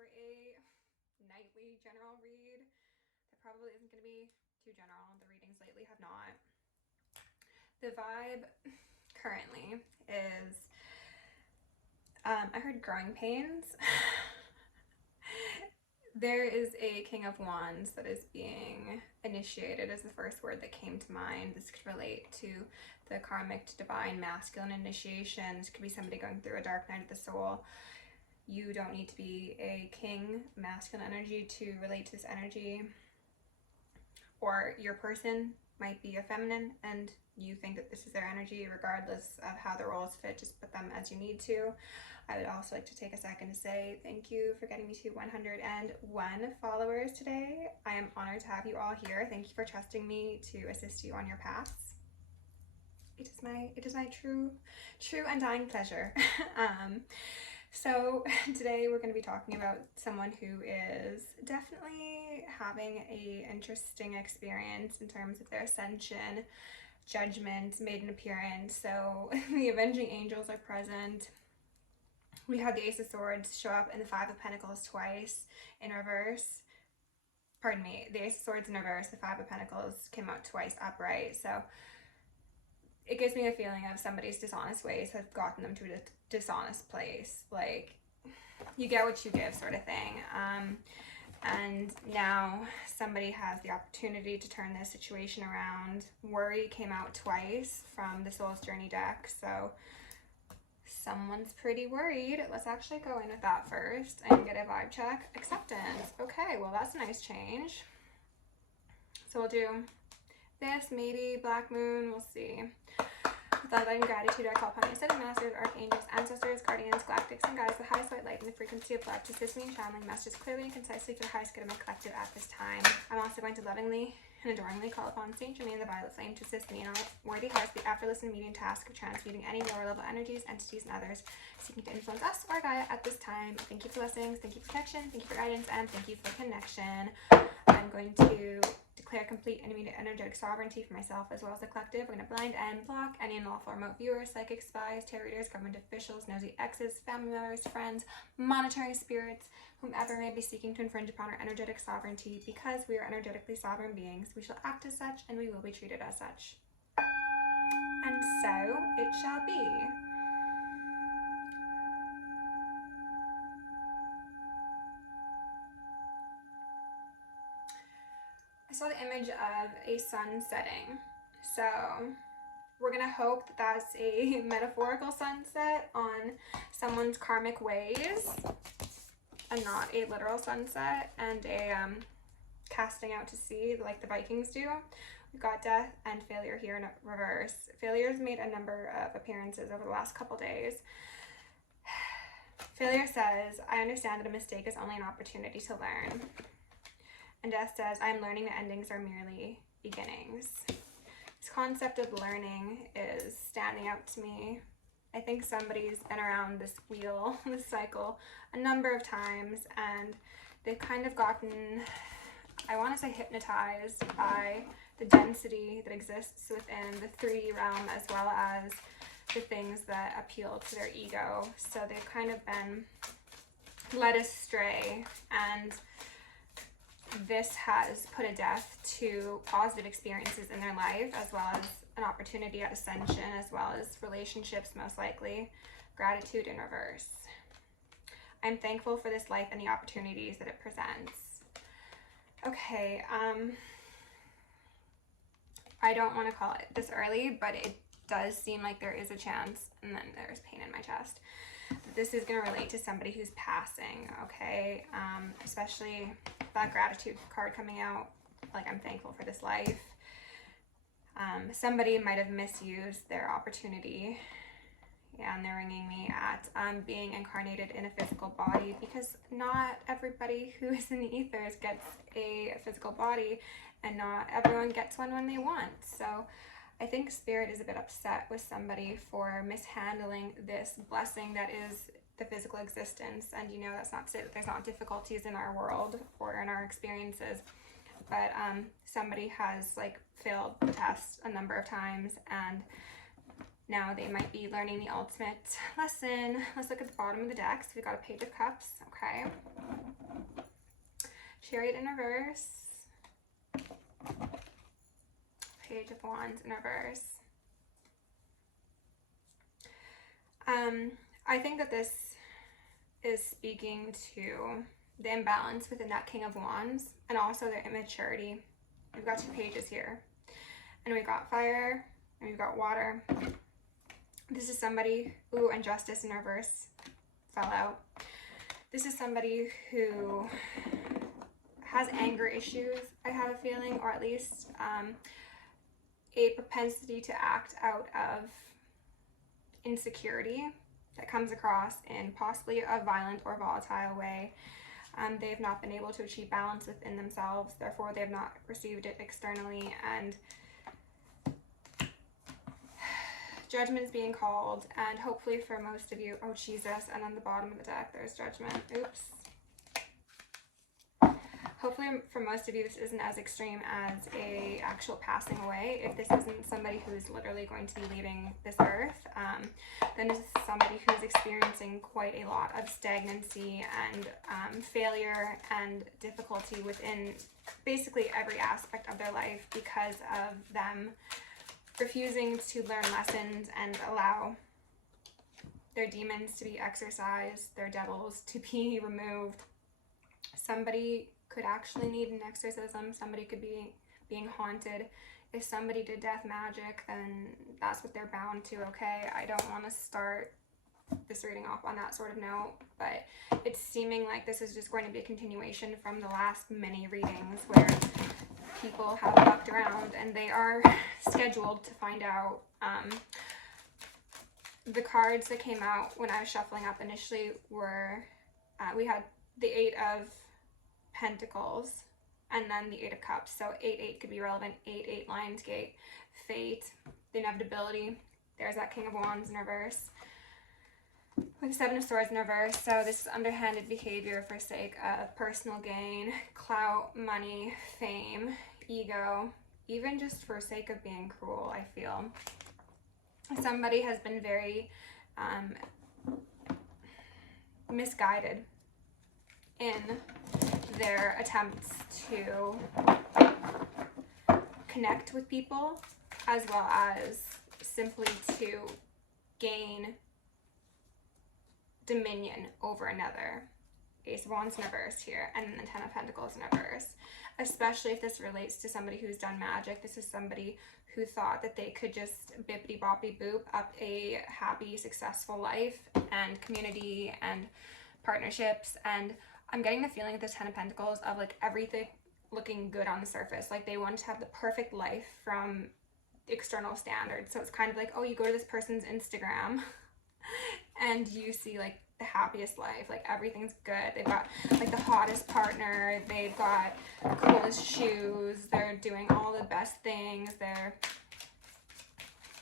for a nightly general read. That probably isn't going to be too general. The readings lately have not. The vibe currently is, I heard growing pains. There is a King of Wands that is being initiated as the first word that came to mind. This could relate to the karmic to divine masculine initiation. This could be somebody going through a dark night of the soul. You don't need to be a king masculine energy to relate to this energy. Or your person might be a feminine and you think that this is their energy. Regardless of how the roles fit, just put them as you need to. I would also like to take a second to say thank you for getting me to 101 followers today. I am honored to have you all here. Thank you for trusting me to assist you on your paths. It is my true undying pleasure. So today we're going to be talking about someone who is definitely having an interesting experience in terms of their ascension. Judgment made an appearance, so the avenging angels are present. We had the Ace of Swords show up and the Five of Pentacles twice in reverse. Pardon me, the Ace of Swords in reverse, the Five of Pentacles came out twice upright. So it gives me a feeling of somebody's dishonest ways have gotten them to a dishonest place. Like, you get what you give sort of thing. And now somebody has the opportunity to turn this situation around. Worry came out twice from the Soul's Journey deck. So someone's pretty worried. Let's actually go in with that first and get a vibe check. Acceptance. Okay, well that's a nice change. So we'll do this, maybe Black Moon, we'll see. With love and gratitude, I call upon you, ascended masters, archangels, ancestors, guardians, galactics, and guides, the highest white light and the frequency of love to assist me in channeling messages clearly and concisely for the highest good of my collective at this time. I'm also going to lovingly and adoringly call upon Saint Germain the Violet Flame to assist me in all worthy hearts the effortless and immediate task of transmuting any lower level energies, entities, and others seeking to influence us or Gaia at this time. Thank you for blessings, thank you for protection, thank you for guidance, and thank you for connection. I'm going to declare complete and immediate energetic sovereignty for myself as well as the collective. We're going to blind and block any unlawful remote viewers, psychic spies, tarot readers, government officials, nosy exes, family members, friends, monitoring spirits, whomever may be seeking to infringe upon our energetic sovereignty. Because we are energetically sovereign beings, we shall act as such and we will be treated as such. And so it shall be. I saw the image of a sun setting. So we're going to hope that that's a metaphorical sunset on someone's karmic ways and not a literal sunset and a casting out to sea like the Vikings do. We've got death and failure here in reverse. Failure's made a number of appearances over the last couple days. Failure says, I understand that a mistake is only an opportunity to learn. And death says, I'm learning that endings are merely beginnings. This concept of learning is standing out to me. I think somebody's been around this wheel, this cycle, a number of times, and they've kind of gotten, I want to say, hypnotized by the density that exists within the 3D realm as well as the things that appeal to their ego. So they've kind of been led astray, and this has put a death to positive experiences in their life as well as an opportunity at ascension as well as relationships, most likely. Gratitude in reverse. I'm thankful for this life and the opportunities that it presents. Okay, I don't want to call it this early, but it does seem like there is a chance, and then there's pain in my chest, that this is going to relate to somebody who's passing, okay? Especially that gratitude card coming out, like, I'm thankful for this life. Somebody might have misused their opportunity, and they're ringing me at being incarnated in a physical body, because not everybody who is in the ethers gets a physical body, and not everyone gets one when they want. So I think Spirit is a bit upset with somebody for mishandling this blessing that is the physical existence. And you know, that's not to say that there's not difficulties in our world or in our experiences, but somebody has like failed the test a number of times, and Now they might be learning the ultimate lesson. Let's look at the bottom of the deck. So we got a Page of Cups, okay. Chariot in reverse. Page of Wands in reverse. I think that this is speaking to the imbalance within that King of Wands and also their immaturity. We've got 2 pages here. And we've got fire and we've got water. This is somebody, ooh, and Justice in reverse fell out. This is somebody who has anger issues, I have a feeling, or at least a propensity to act out of insecurity that comes across in possibly a violent or volatile way. They've not been able to achieve balance within themselves, therefore they have not received it externally, and judgment is being called, and hopefully for most of you, oh Jesus, and on the bottom of the deck there's judgment, oops. Hopefully for most of you this isn't as extreme as a actual passing away. If this isn't somebody who's literally going to be leaving this earth, then this is somebody who's experiencing quite a lot of stagnancy and failure and difficulty within basically every aspect of their life because of them refusing to learn lessons and allow their demons to be exorcised, their devils to be removed. Somebody could actually need an exorcism. Somebody could be being haunted. If somebody did death magic, then that's what they're bound to, okay? I don't want to start this reading off on that sort of note, but it's seeming like this is just going to be a continuation from the last many readings where people have fucked around and they are scheduled to find out. The cards that came out when I was shuffling up initially were, we had the 8 of Pentacles and then the 8 of Cups. So 8-8 could be relevant. 8-8 Lionsgate, fate, the inevitability. There's that King of Wands in reverse. With the 7 of Swords in reverse. So this is underhanded behavior for sake of personal gain, clout, money, fame, ego, even just for sake of being cruel, I feel. Somebody has been very misguided in their attempts to connect with people, as well as simply to gain dominion over another. Ace of Wands in reverse here, and then the 10 of Pentacles in reverse. Especially if this relates to somebody who's done magic. This is somebody who thought that they could just bippity boppy boop up a happy, successful life and community and partnerships. And I'm getting the feeling with this 10 of Pentacles of like everything looking good on the surface. Like they want to have the perfect life from external standards. So it's kind of like, oh, you go to this person's Instagram and you see like the happiest life, like everything's good. They've got like the hottest partner, they've got the coolest shoes, they're doing all the best things, they're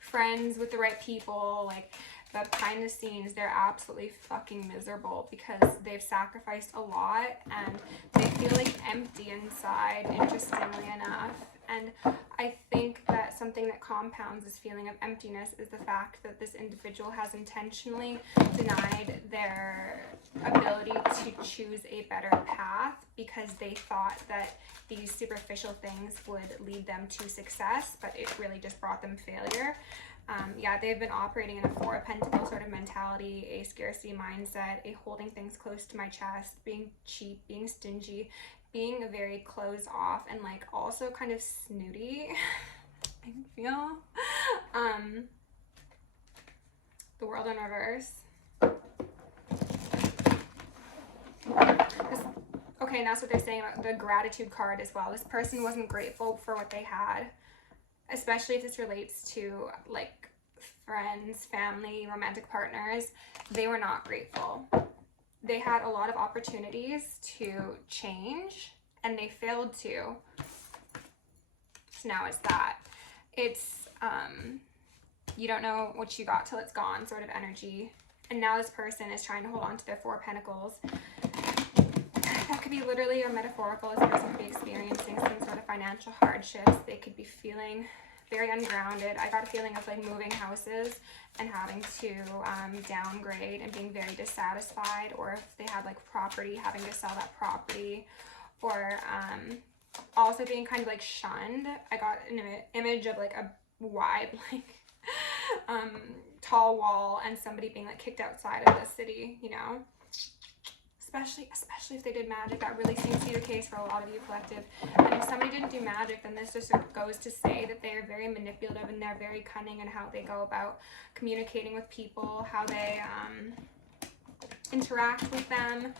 friends with the right people, like, but behind the scenes they're absolutely fucking miserable because they've sacrificed a lot and they feel like empty inside, interestingly enough. And I think that something that compounds this feeling of emptiness is the fact that this individual has intentionally denied their ability to choose a better path because they thought that these superficial things would lead them to success, but it really just brought them failure. Yeah, they've been operating in a 4 of Pentacles sort of mentality, a scarcity mindset, a holding things close to my chest, being cheap, being stingy, being very closed off, and like also kind of snooty, I feel. The World in reverse. Okay, and that's what they're saying about the gratitude card as well. This person wasn't grateful for what they had, especially if this relates to like friends, family, romantic partners. They were not grateful. They had a lot of opportunities to change and they failed to. So now it's that. It's, you don't know what you got till it's gone sort of energy. And now this person is trying to hold on to their 4 of Pentacles. That could be literally or metaphorical. This person could be experiencing some sort of financial hardships. They could be feeling very ungrounded. I got a feeling of like moving houses and having to downgrade and being very dissatisfied, or if they had like property, having to sell that property, or also being kind of like shunned. I got an image of like a wide like tall wall and somebody being like kicked outside of the city, you know, especially if they did magic. That really seems to be the case for a lot of you, collective. And if somebody didn't do magic, then this just goes to say that they are very manipulative and they're very cunning in how they go about communicating with people, how they interact with them,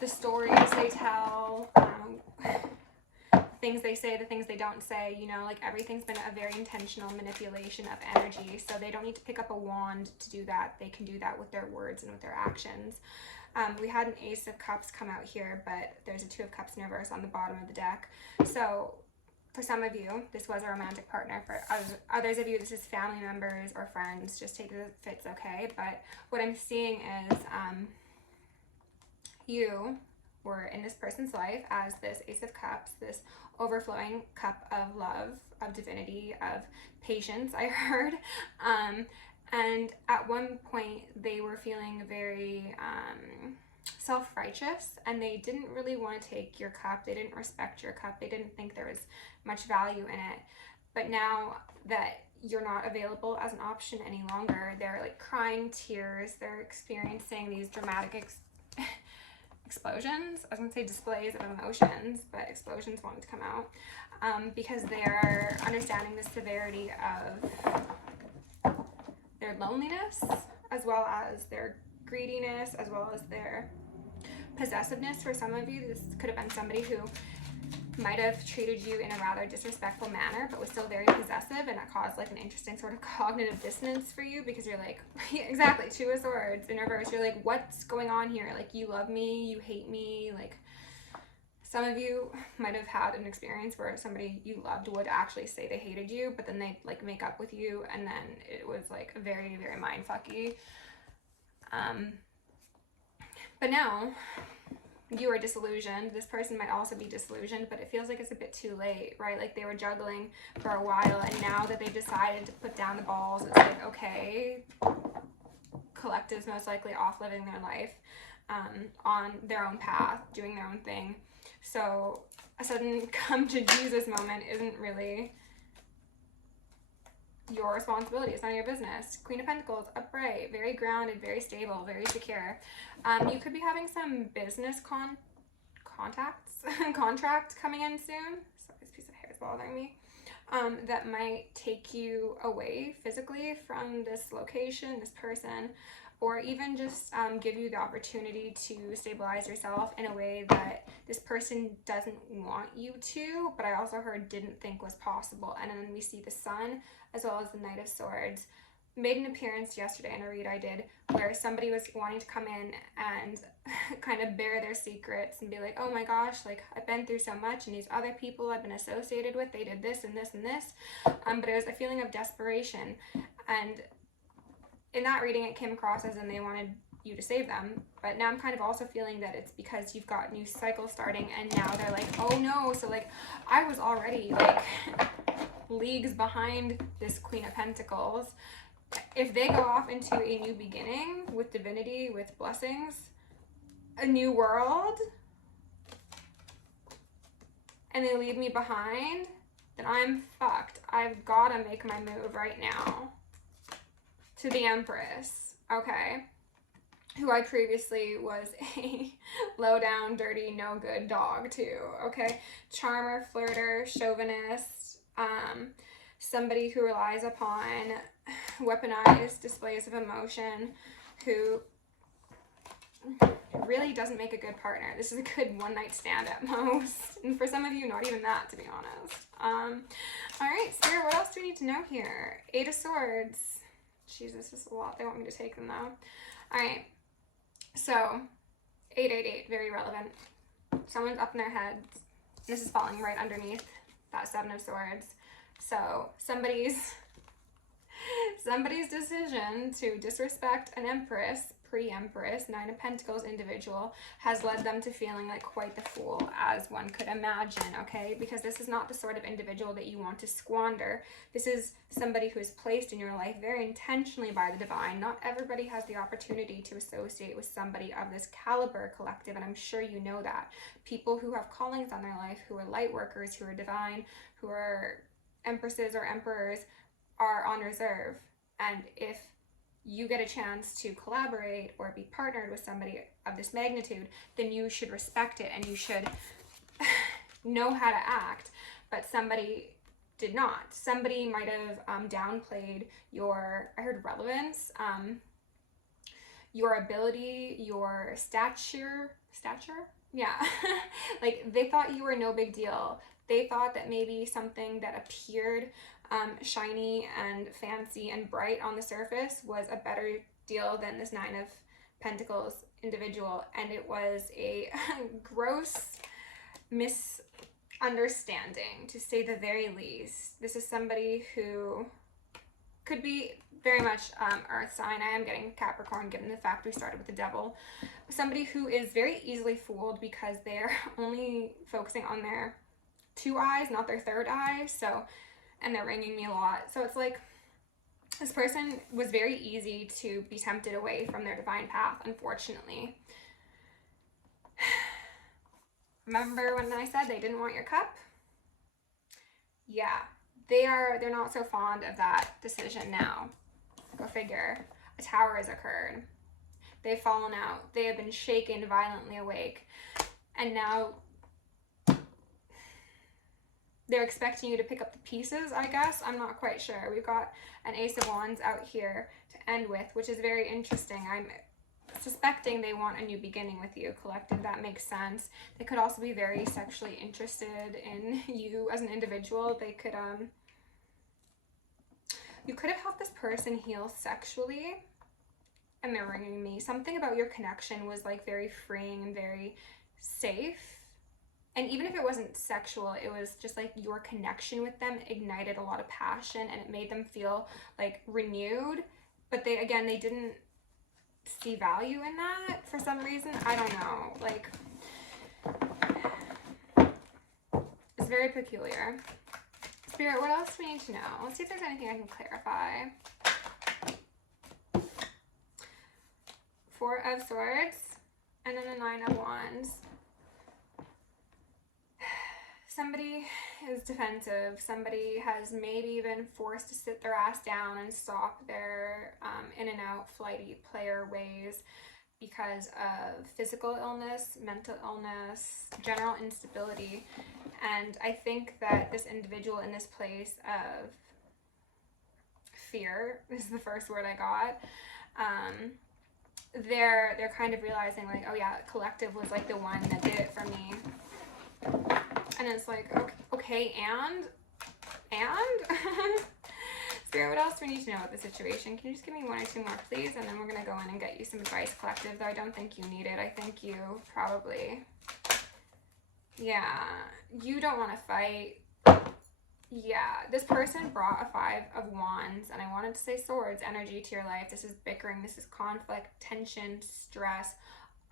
the stories they tell, things they say, the things they don't say, you know, like everything's been a very intentional manipulation of energy. So they don't need to pick up a wand to do that. They can do that with their words and with their actions. We had an Ace of Cups come out here, but there's a Two of Cups in reverse on the bottom of the deck. So for some of you, this was a romantic partner. For others of you, this is family members or friends. Just take it if it's okay. But what I'm seeing is you were in this person's life as this Ace of Cups, this overflowing cup of love, of divinity, of patience, I heard. And at one point they were feeling very self-righteous, and they didn't really want to take your cup. They didn't respect your cup. They didn't think there was much value in it. But now that you're not available as an option any longer, they're like crying tears. They're experiencing these dramatic explosions. I was gonna say displays of emotions, but explosions wanted to come out because they're understanding the severity of their loneliness, as well as their greediness, as well as their possessiveness. For some of you, this could have been somebody who might have treated you in a rather disrespectful manner, but was still very possessive, and that caused like an interesting sort of cognitive dissonance for you, because you're like, exactly, Two of Swords in reverse. You're like, what's going on here? Like, you love me, you hate me. Like, some of you might have had an experience where somebody you loved would actually say they hated you, but then they'd like make up with you, and then it was like very, very mindfucky. But now you are disillusioned. This person might also be disillusioned, but it feels like it's a bit too late, right? Like they were juggling for a while, and now that they've decided to put down the balls, it's like, okay, collective's most likely off living their life on their own path, doing their own thing. So a sudden come to Jesus moment isn't really your responsibility. It's none of your business. Queen of Pentacles, upright, very grounded, very stable, very secure. You could be having some business contract coming in soon. Sorry, this piece of hair is bothering me. That might take you away physically from this location, this person, or even just give you the opportunity to stabilize yourself in a way that this person doesn't want you to, but I also heard didn't think was possible. And then we see the Sun as well as the Knight of Swords made an appearance yesterday in a read I did, where somebody was wanting to come in and kind of bare their secrets and be like, oh my gosh, like I've been through so much, and these other people I've been associated with, they did this and this and this. But it was a feeling of desperation. And in that reading, it came across as in they wanted you to save them. But now I'm kind of also feeling that it's because you've got new cycle starting, and now they're like, oh no, so like I was already like leagues behind this Queen of Pentacles. If they go off into a new beginning with divinity, with blessings, a new world, and they leave me behind, then I'm fucked. I've got to make my move right now. To the Empress, okay, who I previously was a low down, dirty, no good dog to, okay, charmer, flirter, chauvinist, somebody who relies upon weaponized displays of emotion, who really doesn't make a good partner. This is a good one-night stand at most, and for some of you, not even that, to be honest. All right, Spirit, what else do we need to know here? Eight of Swords. Jesus, this is a lot. They want me to take them though. All right, so 888, very relevant. Someone's up in their heads. This is falling right underneath that Seven of Swords. So somebody's decision to disrespect an Empress pre-Empress, Nine of Pentacles individual has led them to feeling like quite the fool, as one could imagine, okay? Because this is not the sort of individual that you want to squander. This is somebody who is placed in your life very intentionally by the divine. Not everybody has the opportunity to associate with somebody of this caliber, collective, and I'm sure you know that. People who have callings on their life, who are light workers, who are divine, who are empresses or emperors, are on reserve. And if you get a chance to collaborate or be partnered with somebody of this magnitude, then you should respect it and you should know how to act. But somebody did not. Somebody might have downplayed your, I heard relevance, your ability, your stature? Yeah. Like, they thought you were no big deal. They thought that maybe something that appeared shiny and fancy and bright on the surface was a better deal than this Nine of Pentacles individual, and it was a gross misunderstanding, to say the very least. This is somebody who could be very much earth sign. I am getting Capricorn given the fact we started with the devil. Somebody who is very easily fooled because they're only focusing on their two eyes, not their third eye. So, and they're ringing me a lot. So it's like, this person was very easy to be tempted away from their divine path, unfortunately. Remember when I said they didn't want your cup? Yeah, they're not so fond of that decision now. Go figure. A tower has occurred. They've fallen out. They have been shaken violently awake. And now they're expecting you to pick up the pieces, I guess. I'm not quite sure. We've got an Ace of Wands out here to end with, which is very interesting. I'm suspecting they want a new beginning with you, collective. That makes sense. They could also be very sexually interested in you as an individual. They could, you could have helped this person heal sexually, and they're ringing me. Something about your connection was like very freeing and very safe. And even if it wasn't sexual, it was just like your connection with them ignited a lot of passion and it made them feel like renewed. But they didn't see value in that for some reason. I don't know. Like, it's very peculiar. Spirit, what else do we need to know? Let's see if there's anything I can clarify. Four of Swords and then the Nine of Wands. Somebody is defensive. Somebody has maybe been forced to sit their ass down and stop their in and out flighty player ways because of physical illness, mental illness, general instability. And I think that this individual in this place of fear is the first word I got. They're kind of realizing like, oh yeah, collective was like the one that did it for me. And it's like, okay, and? Spirit, what else do we need to know about the situation? Can you just give me one or two more, please? And then we're going to go in and get you some advice, collective, though I don't think you need it. I think you probably, yeah, you don't want to fight. Yeah, this person brought a Five of Wands, and I wanted to say Swords energy to your life. This is bickering, this is conflict, tension, stress,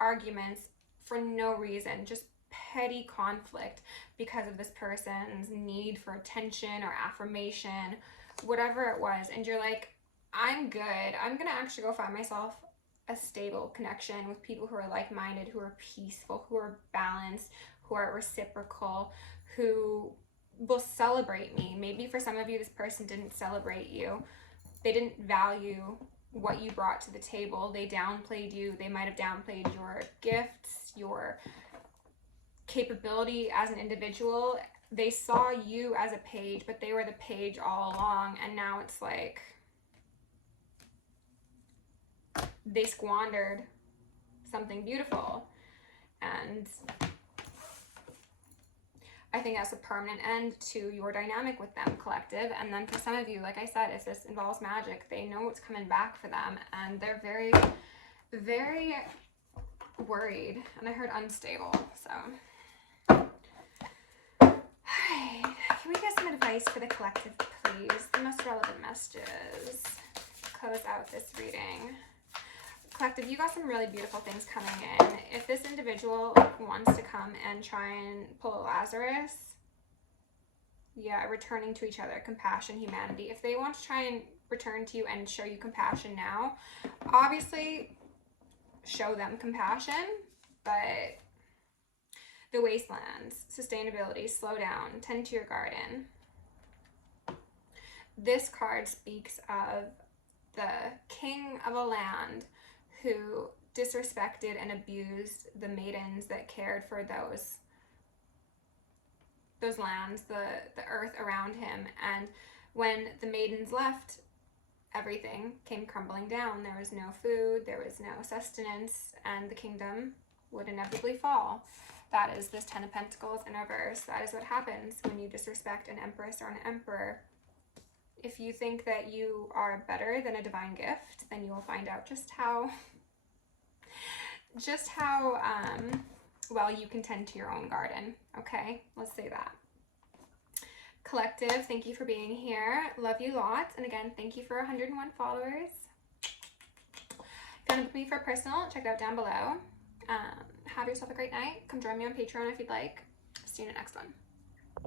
arguments for no reason, just petty conflict because of this person's need for attention or affirmation, whatever it was. And you're like, I'm good. I'm gonna actually go find myself a stable connection with people who are like-minded, who are peaceful, who are balanced, who are reciprocal, who will celebrate me. Maybe for some of you, this person didn't celebrate you. They didn't value what you brought to the table. They downplayed you. They might have downplayed your gifts, your capability as an individual. They saw you as a page, but they were the page all along. And now it's like they squandered something beautiful. And I think that's a permanent end to your dynamic with them, collective. And then for some of you, like I said, if this involves magic, they know what's coming back for them. And they're very, very worried. And I heard unstable, so. Alright, can we get some advice for the collective, please? The most relevant messages. Close out this reading. Collective, you got some really beautiful things coming in. If this individual wants to come and try and pull a Lazarus, yeah, returning to each other, compassion, humanity. If they want to try and return to you and show you compassion now, obviously show them compassion, but the wastelands, sustainability, slow down, tend to your garden. This card speaks of the king of a land who disrespected and abused the maidens that cared for those lands, the earth around him. And when the maidens left, everything came crumbling down. There was no food, there was no sustenance, and the kingdom would inevitably fall. That is this 10 of Pentacles in reverse. That is what happens when you disrespect an empress or an emperor. If you think that you are better than a divine gift, then you will find out just how well you can tend to your own garden. Okay, let's say that. Collective, thank you for being here. Love you lots. And again, thank you for 101 followers. If you want to book me for personal, check it out down below. Have yourself a great night. Come join me on Patreon if you'd like. See you in the next one.